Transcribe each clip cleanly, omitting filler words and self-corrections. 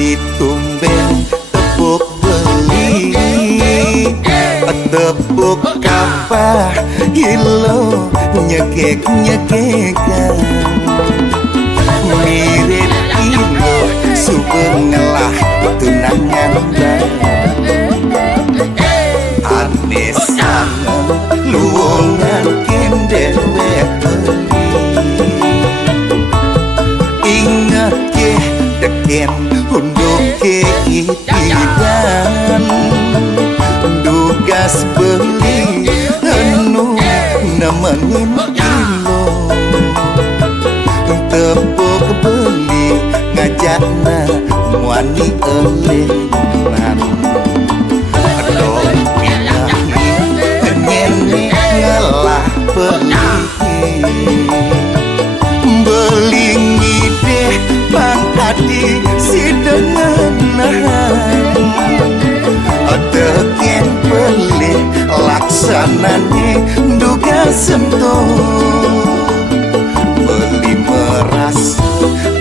Ditumben tepuk beli tepuk kapah hilo nyekek-nyekekan mirip ilo subengelah tunangan aneh sangat luongan kendewek ingat ke deken untuk keidan dugas beli anu nemenin ilo tepuk beli ngajakna muani elenan dong pinahi nyene ngalah beli beli ngideh bang adi si dengenan teken beli laksanane duga sentuh beli meras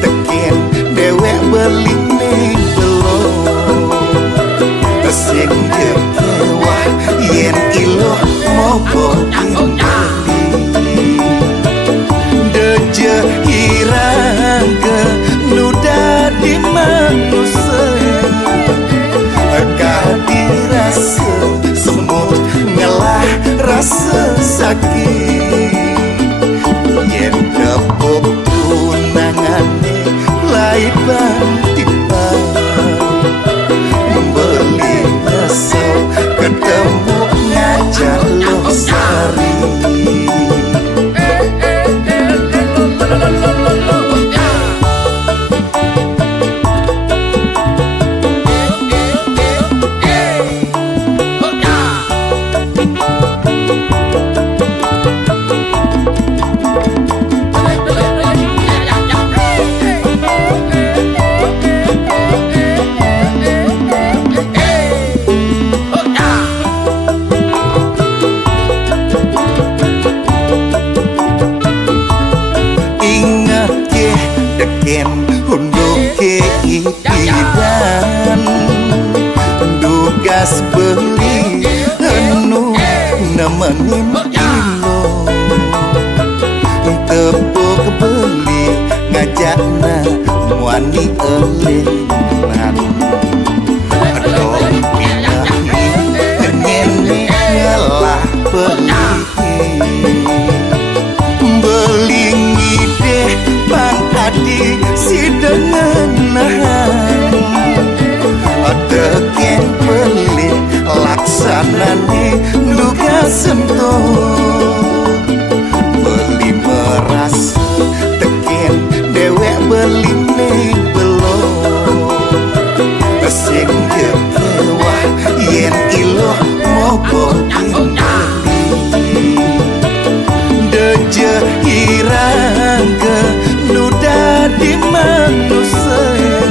teken dewek beli ning belum sing kewah yen ilo mopo deje hirang ke nuda di manusia kadirasa semut ngelah rasa sakit yen tepuk tunangane lai bang membeli nyesel ketemu ngajak losari keidan dugas beli anu nemenin ilo tepuk beli ngajakna muani elenan dong pinahi nyene ngalah beli ngideh bang adi si dengenan teken beli laksanane duga sentuh beli meras teken dewek beli ning belum sing kewah yen ilo mopo deje hirang ke nuda di manusia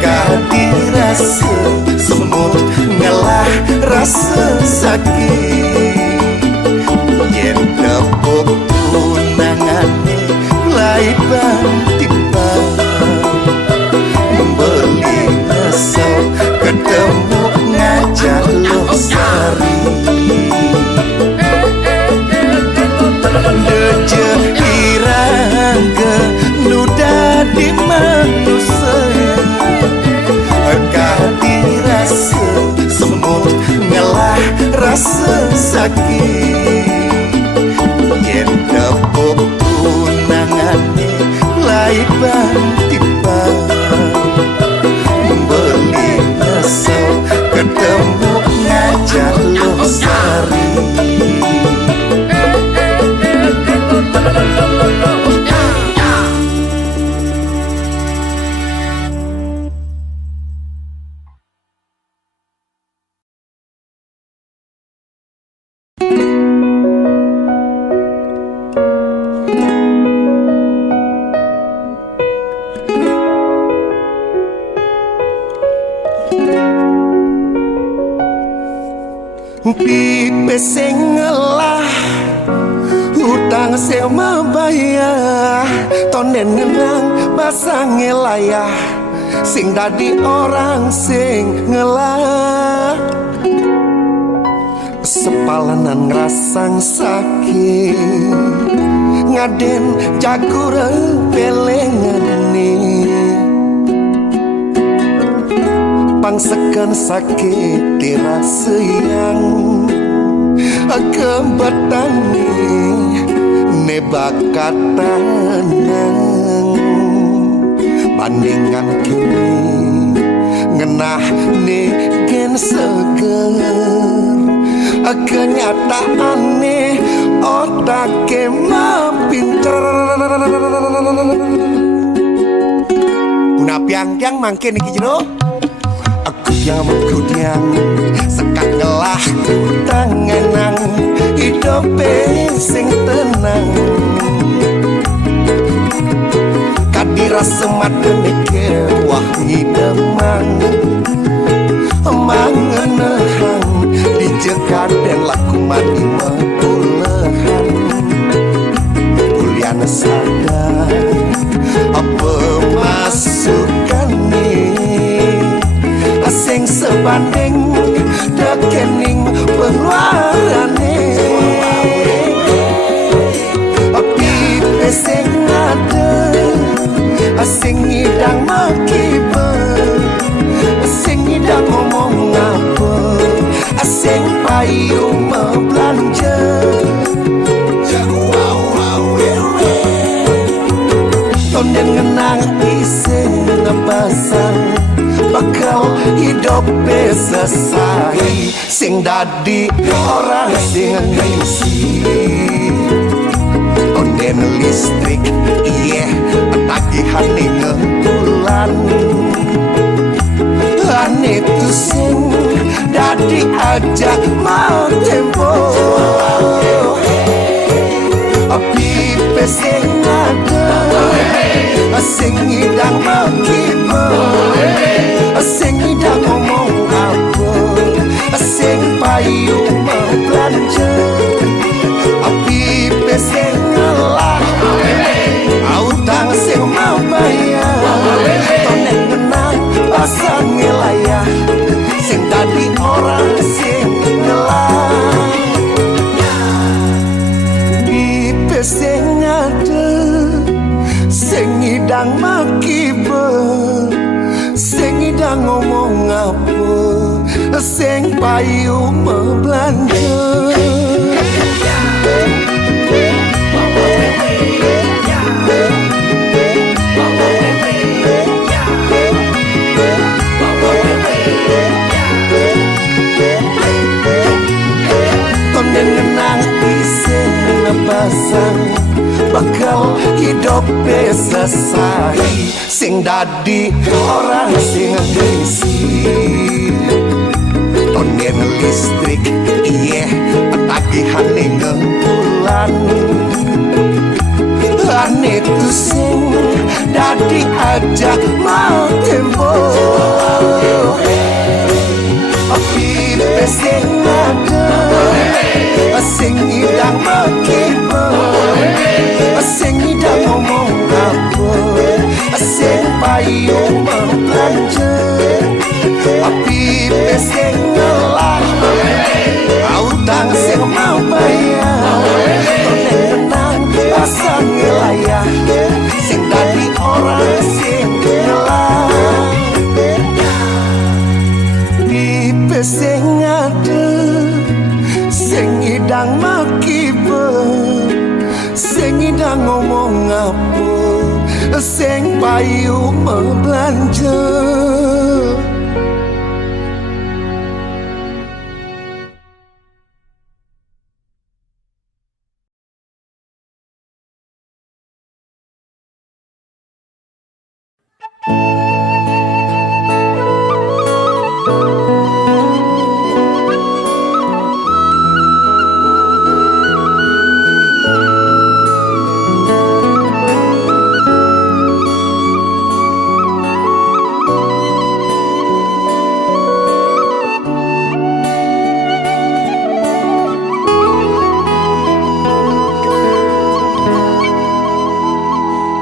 kadirasa semut ngelah rasa sakit yen tepuk tunangane lai bang membeli nyesel ketemu ngajak losari deje hirang ke nuda di manusia kadirasa semut ngelah rasa sakit yen tepuk tunangane lai bang membeli nyesel ketemu ngajak losari Pipe sing ngelah utang sing membayar tonen ngenang pasang ngelayah sing dadi orang sing ngelah sepalanan ngrasang sakit ngaden jagur pelengane pangsekan sakit dirasa yang kembetani nebak katanang bandingan kini ngenah gen seger kenyataan otak pinter piang-piang mangkin iki jero aku yang mengkudiang sekat ngelah tanganang hidup sing tenang kadira semadene kewah ngidemang mangenehang dijekat dan laku mati mepulahan kuliah sadar apa masukan sing sebanding dekening pengeluarane pipe sing ada sing ngidang makibe sing ngidang ngomong apa sing payu membelanja tonen ngenang iseng ngepasang bakal hidup selesai sing dadi orang sing ngisi onden listrik iya tagihan ngebulan ane tu sing dadi aja mau tempo pipe sing ada sing ngidang makibe sing ngidang ngomong apa sing payu membelanja pipe sing ngalah utang sing mau bayar tonen ngenang pasang ngelayah sing tadi orang sing ngelah pipe sing ada sing ngidang makibe sing ngidang ngomong apa sing payu membelanja tonen ngenang iseng pasang bakal hidup selesai sing dadi orang sing ngisi tonen listrik iya tagihan ngebulan ane tu sing dadi aja mau tempo pipe sing ada sing ngidang makibe sing ngidang ngomong apa sing payu membelanja pipe sing ngelah utang sing mau bayar tonen ngenang pasang ngelayah sing dadi orang sing ngelah pipe sing ada sing ngidang makibe sing ngidang ngomong apa sing payu membelanja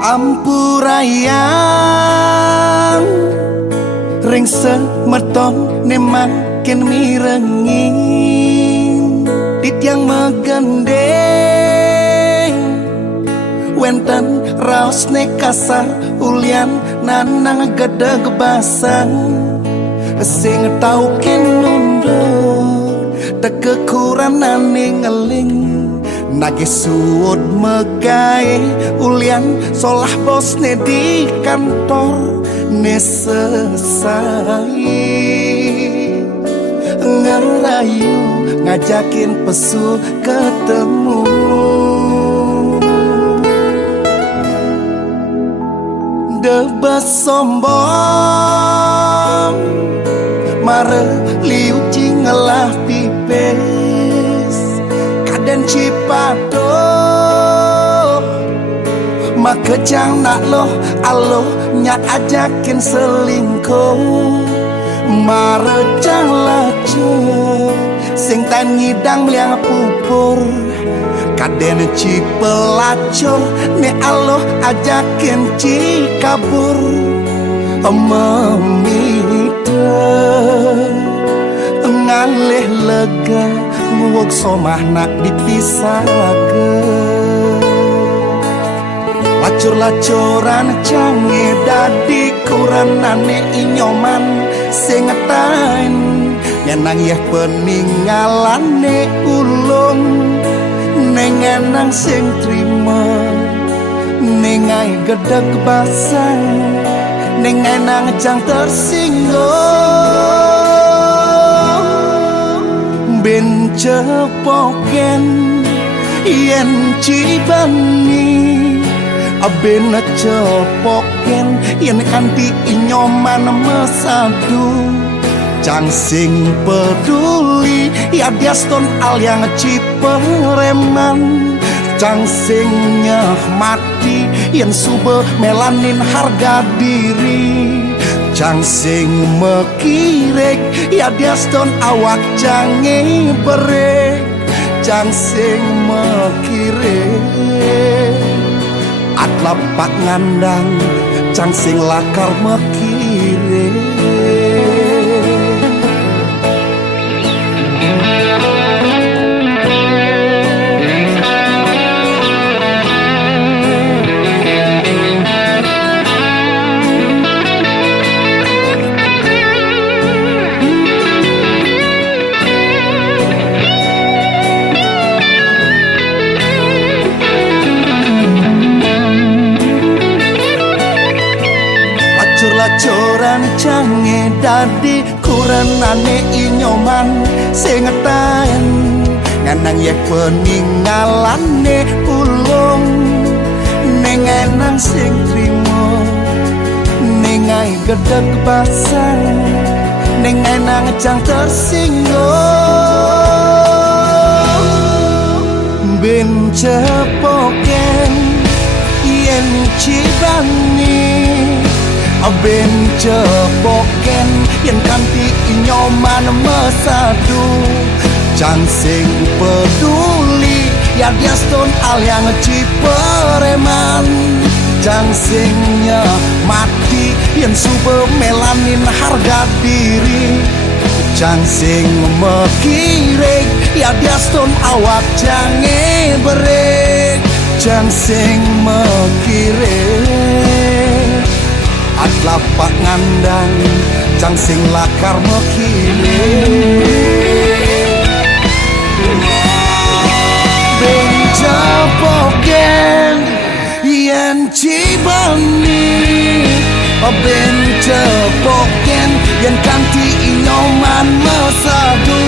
Ampurayan ring semerton ne makin mirengin titiang megendeng wenten raos ne kasar ulian nanang gedeg basang sing tau kinunduk tekekuran ngeling nage suud megai ulian solah bos ne di kantor ne selesai ngerayu ngajakin pesu ketemu debas sombong mare liu cingelah pipes kaden cipado maka jangan loh aloh nya ajakin selingkuh mare jangan sing tan ngidang liang pupur kaden cipelacur ne aloh ajakin cikabur memita ngalih lega nguwog somah nak dipisahkeun lacur-lacuran cange dadi kuranane inyoman sing ngetain ngenang yeh peninggalane ulung nengenang sing trima nengai gedeg basang nengenang jang tersinggung ben cepoken yen cibani ben cepoken yen kanti inyoman mesadu jang sing peduli ya diaston al yang cipereman jang sing nyeh mati yen sube melanin harga diri jang sing mekirek ya diaston awak jange berek jang sing mekirek atlapak ngandang jang sing lakar mekirek lacuran cange dadi kuranane inyoman sing ngetaen nganang yek peninggalane ulung nengenang sing trimo nengai gedeg basang nengenang jang tersinggung ben cepoken yen cibani ben cepoken yen kanti inyoman mesadu jang sing peduli ya diaston al yang cipereman jang sing nyeh mati yen sube melanin harga diri jang sing mekirek ya diaston awak jange berek jang sing mekirek atlapak ngandang jang sing lakar mekirek ben cepoken yen cibani ben cepoken yen kanti inyoman mesadu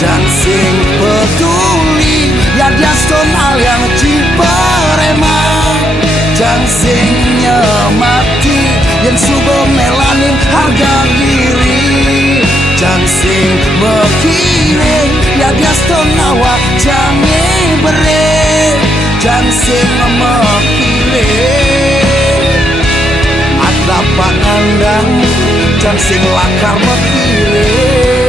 jang sing peduli ya diaston al yang cipereman jang sing nyemati yen subo melanin harga diri jang sing mekirek ya diaston awak jange berek jang sing mekirek atlapak ngandang jang sing lakar mekirek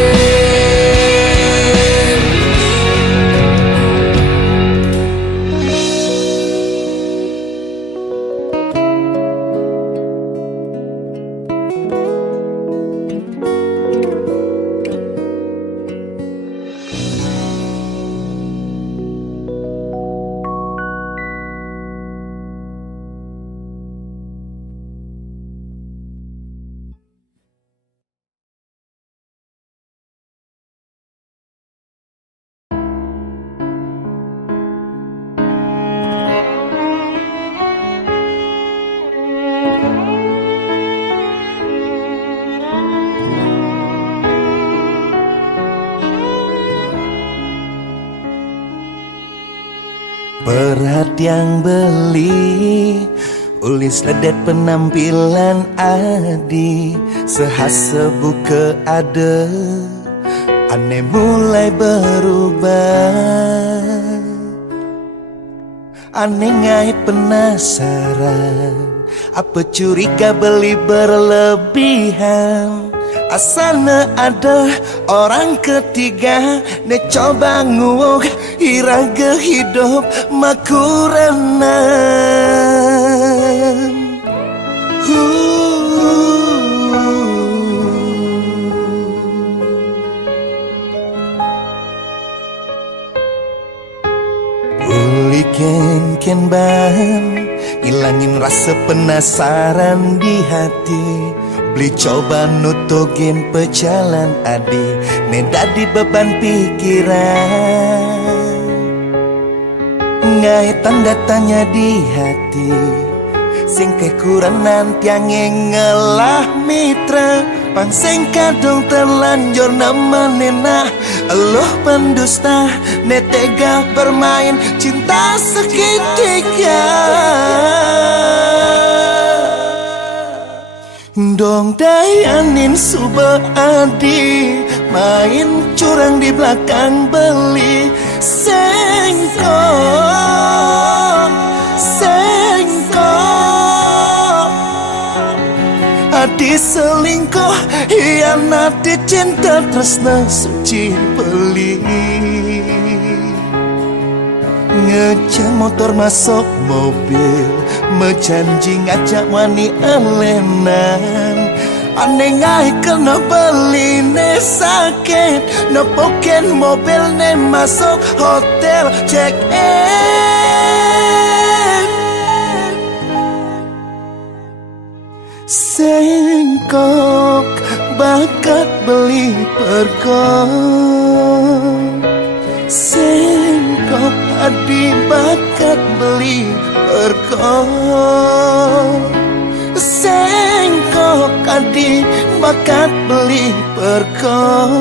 Perhatian beli ulis ledet penampilan adi sehasa buka ada aneh mulai berubah. Aneh ngai penasaran apa curiga beli berlebihan. Asana ada orang ketiga ne coba nguwok iraga hidup makurenan. Uli ken ban ilangin rasa penasaran di hati. Beli coba nutugin pejalan adi nedadi beban pikiran. Ngai tanda tanya di hati sing kekurangan tiangeng ngelah mitra. Pangseng kadung terlanjur nama nena Allah pendusta netega bermain cinta segitiga. Dong dayanin suba adi main curang di belakang beli sengkok adi selingkuh hianati cinta tresna suci beli. Ngejam motor masuk mobil menjanji ngajak wani elenan. Aneh ngai kena beli ne sakit nepoken mobil ne masuk hotel check in. Sengkok bakat beli pergok. Sengkok adi bakat beli pergok. Sengkok adi bakat beli pergok.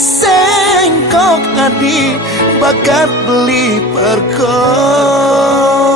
Sengkok adi bakat beli pergok.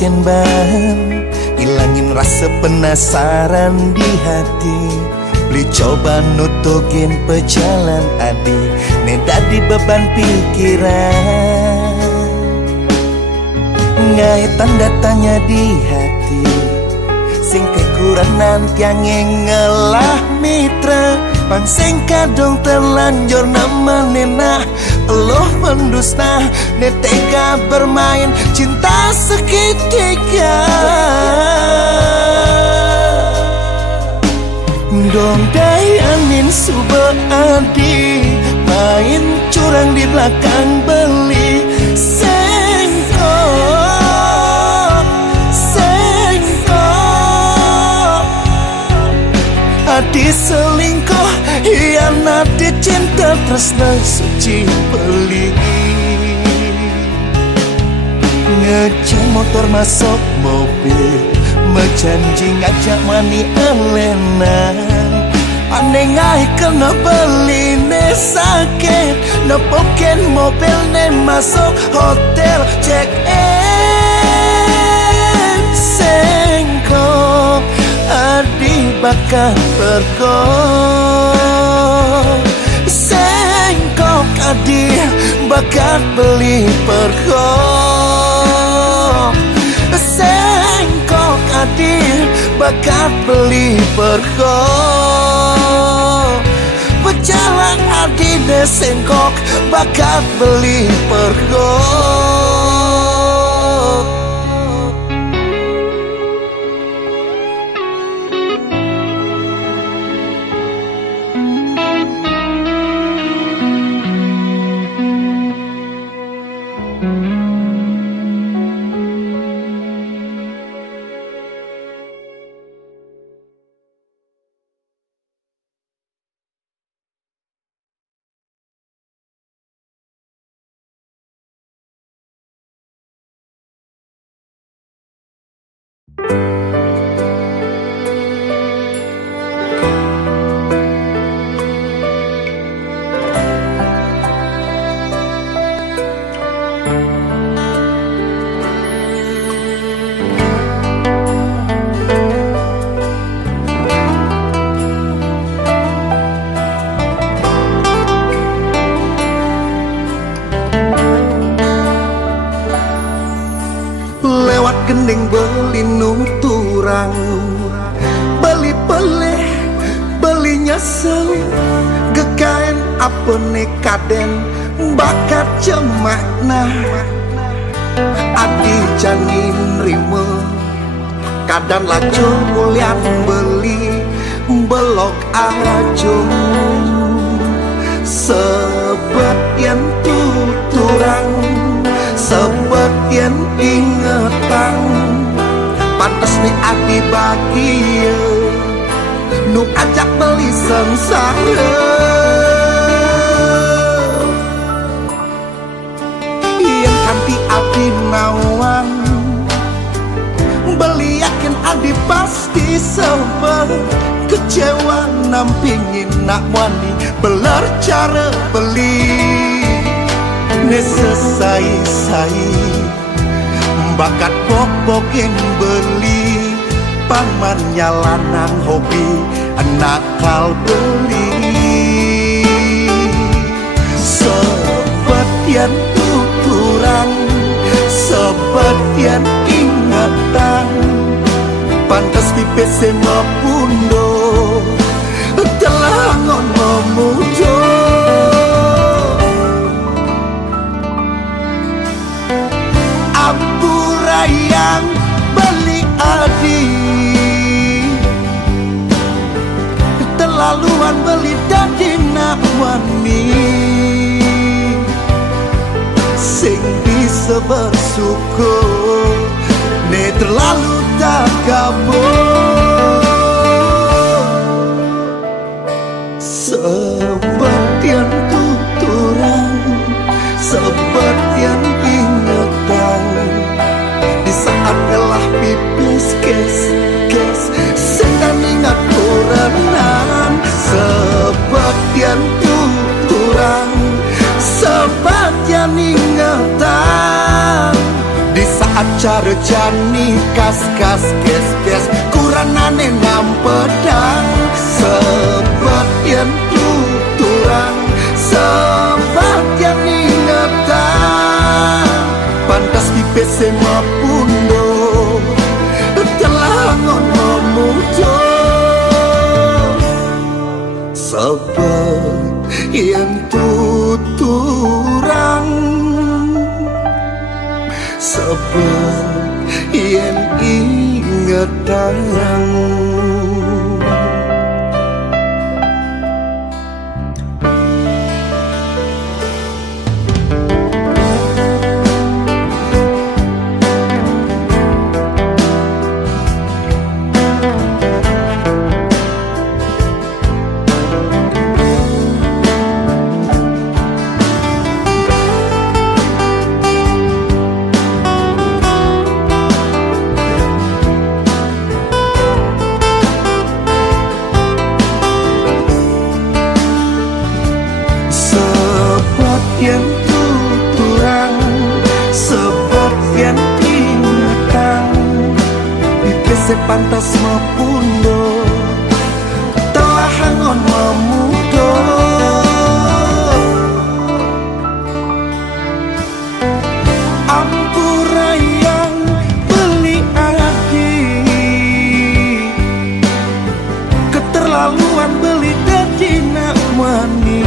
Ken ban ilangin rasa penasaran di hati. Beli coba nutugin pejalan adi nedadi beban pikiran. Ngai tanda tanya di hati sing kekurangan tiangeng ngelah mitra. Pangseng kadung terlanjur nama nena Allah pendusta netega bermain cinta segitiga. Dong dayanin suba adi main curang di belakang beli sengkok adi selingkuh hianati cinta tresna suci beli. Ngejam motor masuk mobil menjanji ngajak mani elenan. Aneh ngai kena beli ne sakit nepoken mobil ne masuk hotel check in. Sengkok adi bakat pergok. Sengkok adi bakat beli pergok. Sengkok adi bakat beli pergok. Pejalan adi ne sengkok bakat beli pergok. Lewat gending beli nuturang, beli peleh, beli nyesel, gekain apa nekaden bakat cemakna. Adi janin rime, kadang lajo mulian beli, belok ajo. Sebab yang tuturang, sebab yang ingetang, pantas nih adi bahagia, nu ajak beli sengsara. Yang kanti adi nawang, beli yakin adi pasti sebab kecewa nampingin nak wani belar cara beli. Nesesai-sai bakat bobokin beli, paman nyalanan hobi nakal beli. Sebetian tuturang, sebetian ingatan, pantas di PC mapundo telah ngomong mudo. Yang beli adi, terlaluan beli dadi nak wani, sing bisa bersyukur ne terlalu tak kabur. Sebetian tuturang, sebetian ingatan, di saat elah pipis kes sedang ingat kuranan. Sebetian tuturang, sebetian ingatan, di saat cara jani kas kes kuranane ngampedang. Sebetian tuturang, sebetian ingatan, pantas di PC mapundo telah ngomong mudo. Sebab yang tuturang, sebab yang ingetang. Sebetian tuturang, sebetian ingatan, di PC pantas mapundo telah hangon memudo. Ampura yang beli adi, keterlaluan beli dadi nak wani,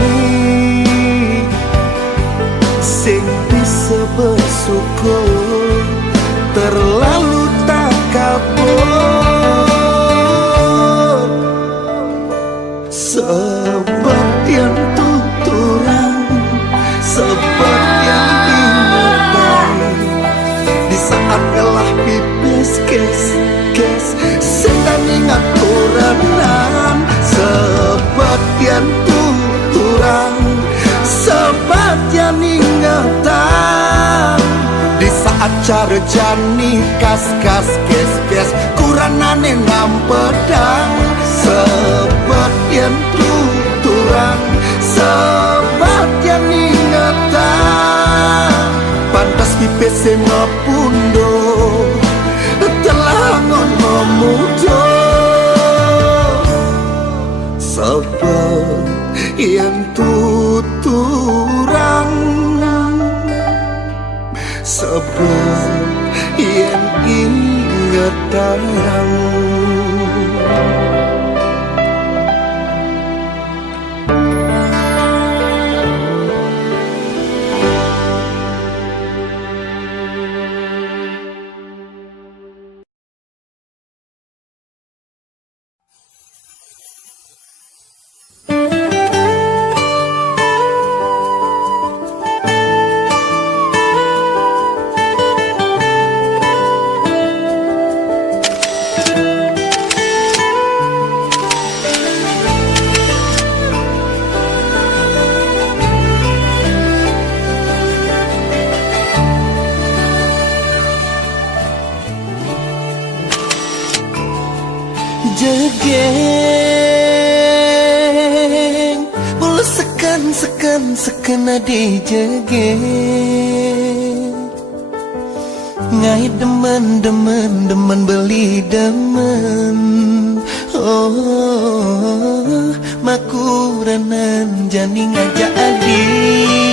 sing bisa bersyukur terlalu tak kabur. Sebetian tuturang, sebetian ingatan, di saat ngelah pipis kes sedang ingat kuranan. Sebetian tuturang, sebetian ingatan, di saat cara jani kas kes ngam pedang sebab yang tuturang sebab yang ingatan pantas pipes ngapundo telah ngono mudo sebab yang tuturang sebab yang ingatan jegeng boleh sekan di jegeng ngai demen beli demen oh makuranan jani ngajak adik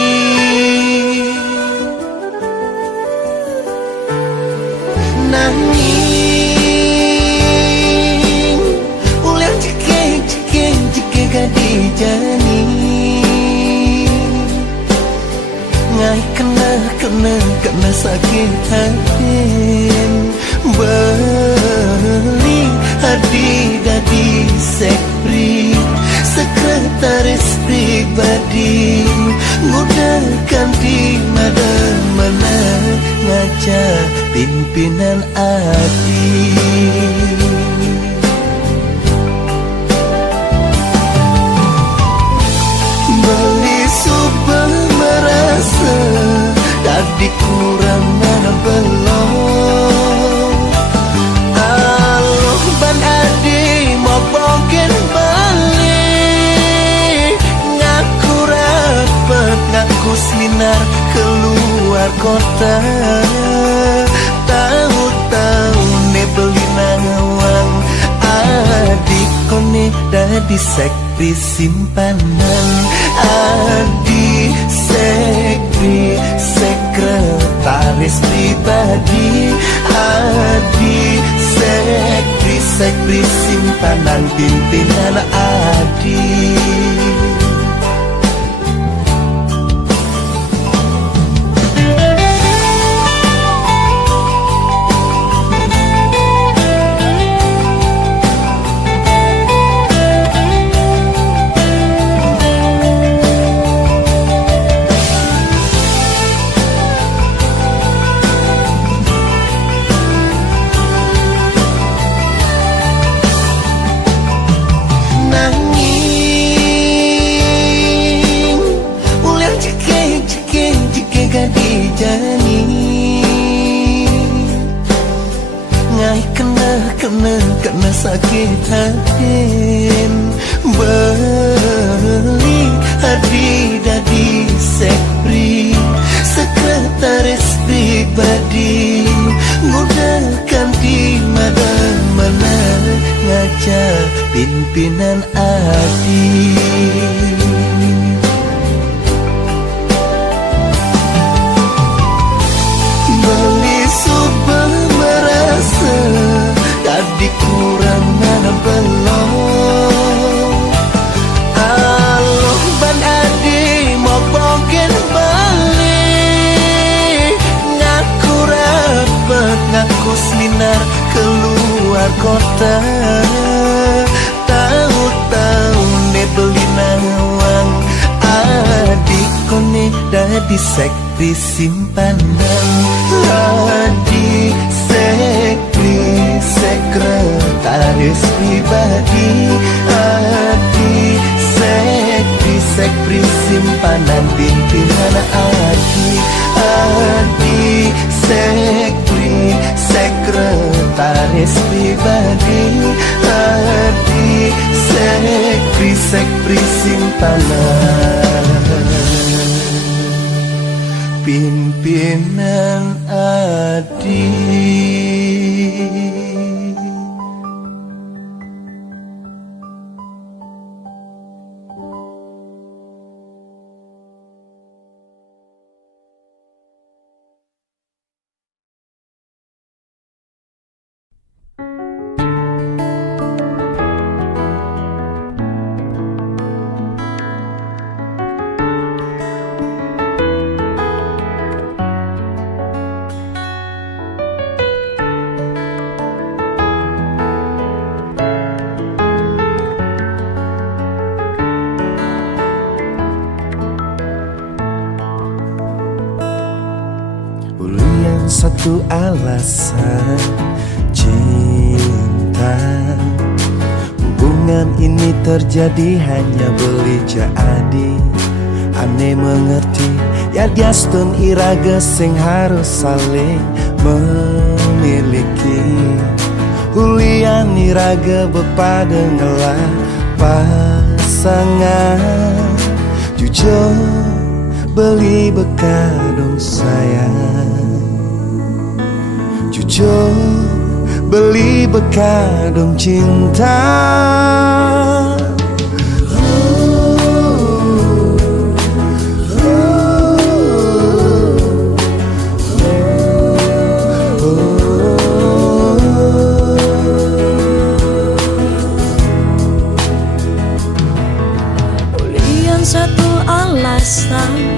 nanging uliang jekeng gadi jani ngai kena sakit hati beli hadi dadi sekri sekretaris pribadi mudahkan di mana ngaca pimpinan adi beli super merasa tadi kurang belum aloh ban adi mau bogen balik ngaku rapat ngaku seminar keluar kota tahu ne beli nawang adik kone dadi sekri simpanan adik sekri sekretaris pribadi adik sekri simpanan pimpinan adik kena sakit hati beli hadi dadi sekri sekretaris pribadi mudahkan di mana ngaca pimpinan adi beli super merasa tadi kurang belum aloh ban adi mau bogen balik ngaku rapat ngaku seminar keluar kota tahu ne beli nawang adik kone dadi sekri simpanan adik sekri sekretaris pribadi adik sekri simpanan pimpinan adik sekri sekretari Antares pribadi Adi sekri simpanan Pimpinan Adi. Satu alasan cinta. Hubungan ini terjadi hanya beli jadi. Aneh mengerti ya diastun iraga sing harus saling memiliki. Hulian iraga bepadengelah pasangan. Jujur beli bekadong sayang. Jujur beli bekadong cinta. Ulian satu alasan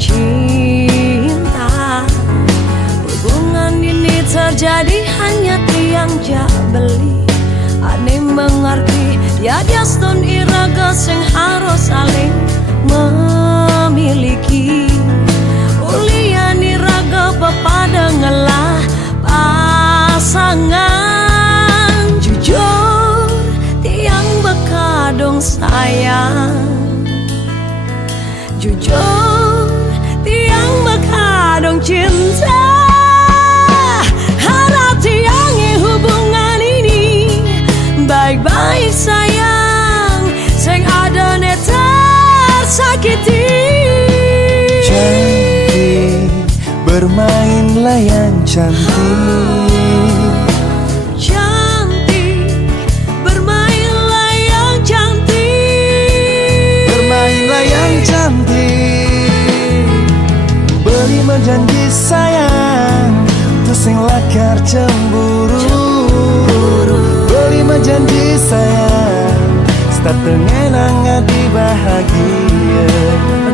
cinta. Hubungan ini terjadi hanya tiang jak beli. Aneh mengerti ya diastun iraga sing harus saling memiliki. Ulian iraga bepadengelah pasangan. Jujur tiang bekadong sayang. Jujur tiang bekadong cinta. Harap tiangi hubungan ini baik-baik sayang. Sing ada ne tersakiti. Cantik bermainlah yang cantik. Cantik bermainlah yang cantik. Bermainlah yang cantik. Beli menjanji sayang tu sing lakar cemburu. Beli menjanji sayang start tengenang adi bahagia.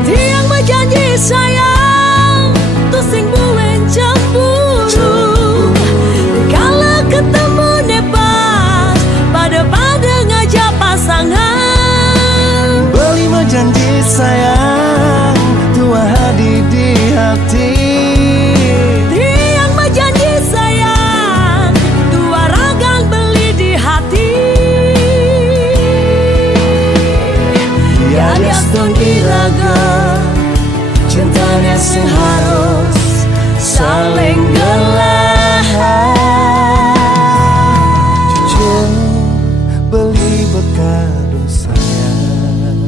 Tiang menjanji sayang tu sing bulen cemburu. Kalau ketemu nepas pada ngajak pasangan. Beli menjanji sayang tua hadir di hati. Tiang menjanji sayang dua ragan beli di hati. Ya diastun iraga cintanya sing harus saling gelahar. Jujur beli bekadong sayang.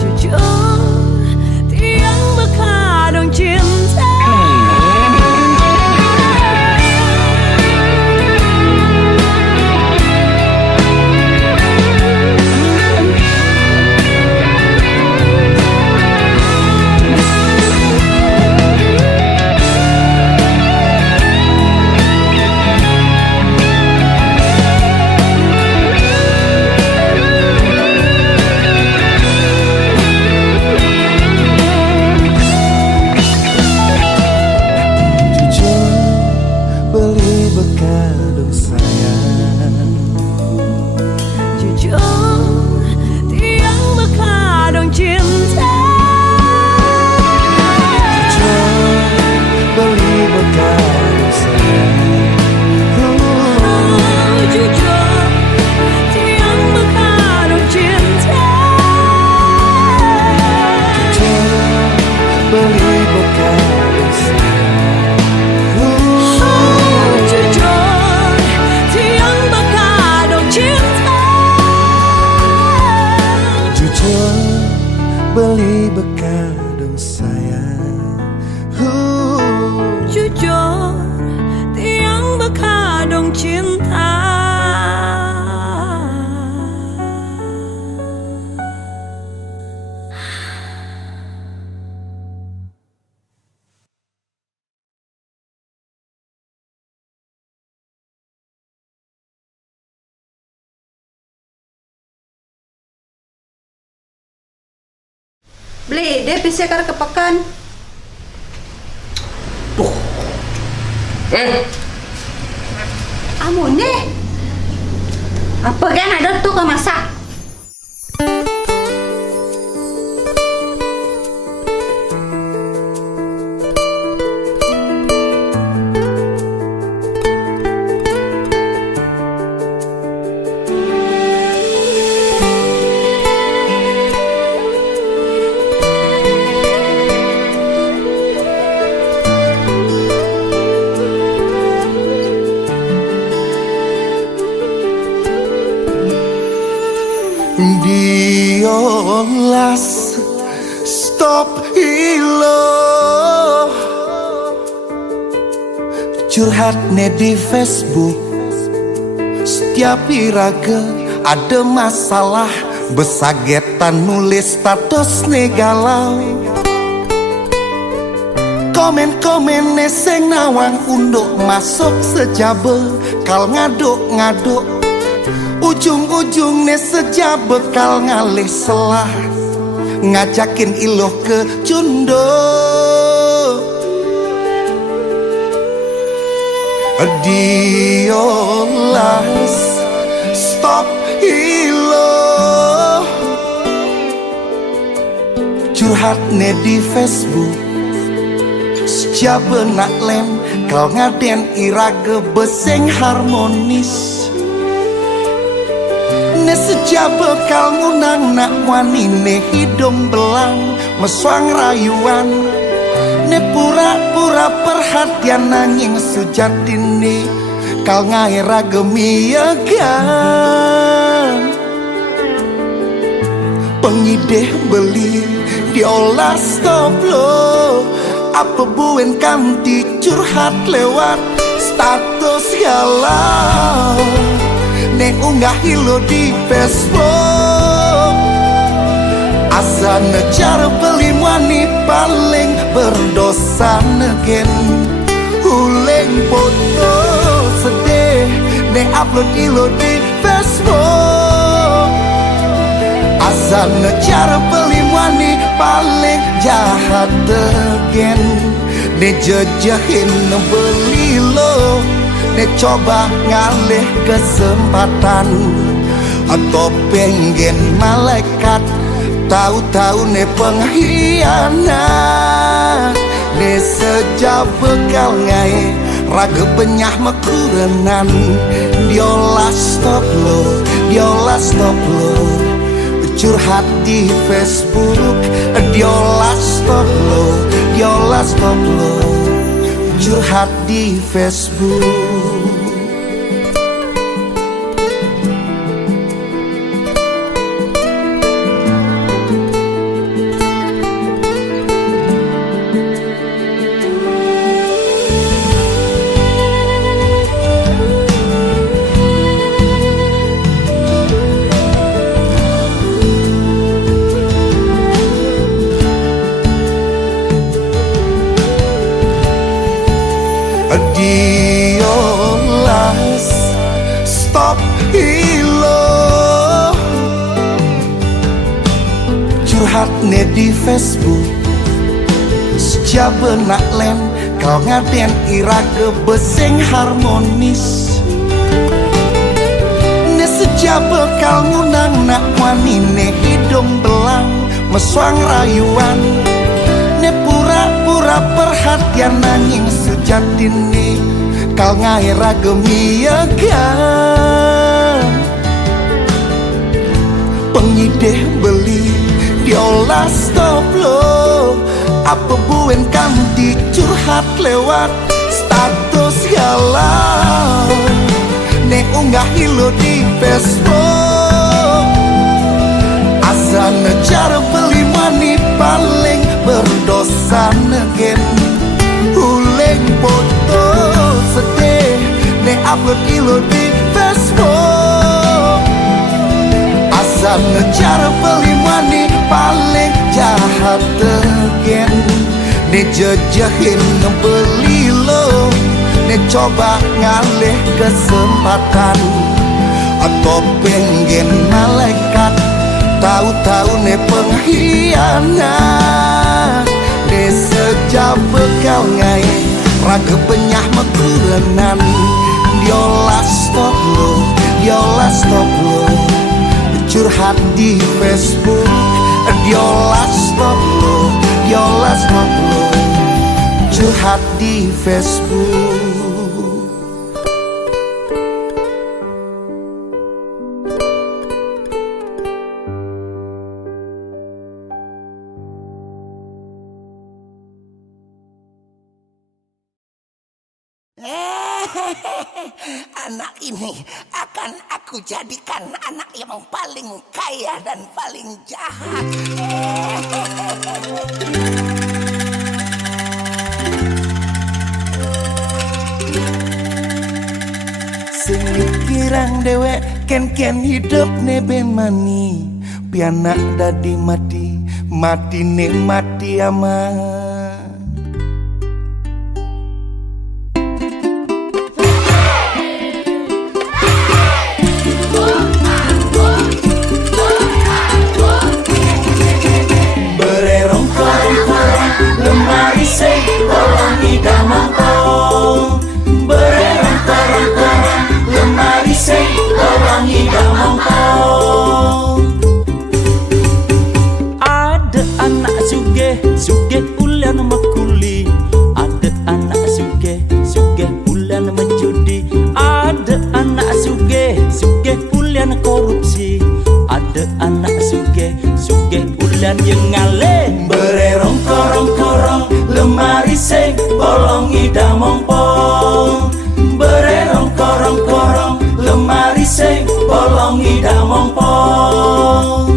Jujur tiang bekadong cinta. Beli, dia bisa kar kepekan. Tuh. Amune. Apa kan ada tuh ke masak? Diolas stop ilo curhat di Facebook. Setiap iraga ada masalah, besagetan nulis status galau. Komen-komen sing nawang unduk masuk sejabe kal ngaduk-ngaduk. Ujung-ujung seja bekal ngalih selah, ngajakin iloh ke cundo. Diolas stop ilo curhat di Facebook. Sejaba nak lem kal ngaden iraga beseng harmonis. Sejaba kal ngunang nak wanine hidung belang meswang rayuan. Ne pura-pura perhatian nanging sujatine kal ngaira gemiagan. Pengideh beli diolah stop lo, apa buen kanti curhat lewat status galau. Neng unggah hilo di Facebook. Asa nejar beli wani paling berdosa negen. Huleng foto sedih neng upload hilo di Facebook. Asa nejar beli wani paling jahat negen. Ne jejahin beli lo, ne coba ngalih kesempatan. Atau pengen malaikat, tahu-tahu ne pengkhianat. Ne sejak bekal ngai raga penyah mekurenan. Diolah stop lo, diolah stop lo curhat di Facebook. Diolah stop lo, diolah stop lo curhat di Facebook. Diolas stop ilo curhat di Facebook. Sejaba nak lem kau ngaden iraga beseng harmonis. Ne sejaba kau ngunang nak wanine hidung belang meswang rayuan. Ne pura-pura perhatian nanging sejatine kal ngaira gemiagan. Pengideh beli diolah stop lo, apa buen kanti curhat lewat status galau. Ne unggah hilo di Facebook. Asa nejar beli mani paling berdosa negen. Huleng foto sedih ne upload ilo di Facebook. Asa ngejar beli mani paling jahat negen. Ne jejahin ngebeli lo, ne coba ngalih kesempatan. Atau pengen malaikat, tahu-tahu ne pengkhianat ne sejak bekal ngai raga penyah mekurenan diolah stop lo curhat di Facebook diolah stop lo curhat di Facebook. Anak ini akan aku jadikan anak yang paling kaya dan paling jahat. Sing mikirang dewek ken hidup ne ben mani pianak dadi mati ne mati aman. Lemari sing bolong ida mongkong bererong-korong lemari sing bolong ida mongkong. Ada anak sugih ulian mekuli, ada anak sugih ulian menjudi, ada anak sugih ulian korupsi, ada anak sugih ulian yang ngaleh. Bererong-korong lemari sing bolong ida mongpong bererong-korong lemari sing bolong ida mongpong.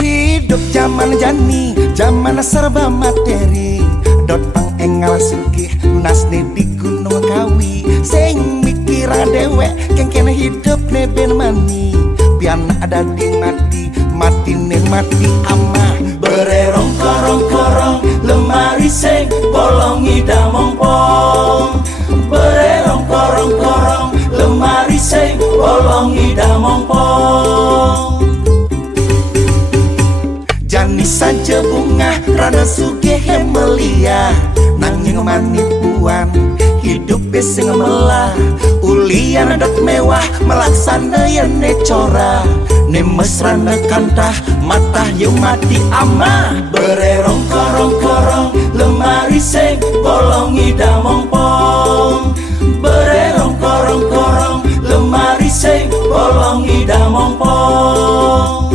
Hidup zaman jani zaman serba materi dot pengengal sugih nasne di gunung kawi sing mikir dewek kengken hidup ne ben mani pian ada di mati ne mati amah. Bererong-korong lemari sing bolong ida mongpong bererong-korong lemari sing bolong ida mongpong. Jani saja bunga rana sugih melia nanging manipuan hidup sing melah ulian dot mewah melaksana yang ne cora ne mesrana kantah mata yang mati amah. Bererong-korong lemari sing bolong ida mongpong bererong-korong lemari sing bolong ida mongpong.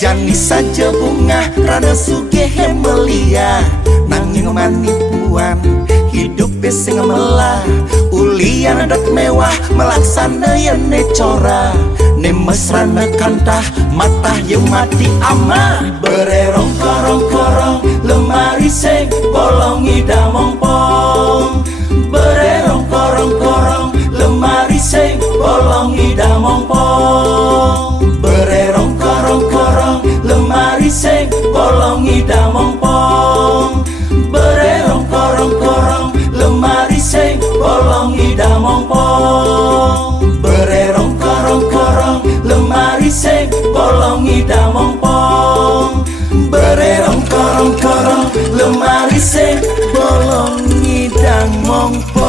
Jani saja bunga rana sugih melia nanging manipuan hidup sing melah ulian dot mewah melaksana yang ne cora ne mesrana kantah mata yang mati amah. Bererong-korong lemari sing bolong ida mongpong bererong-korong lemari sing bolong ida mongpong bererong-korong lemari sing bolong ida mongpong bererong-korong lemari sing bolong ida mongpong bererong-korong lemari sing bolong ida mongpong bererong-korong lemari sing bolong ida mongpong.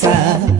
bisa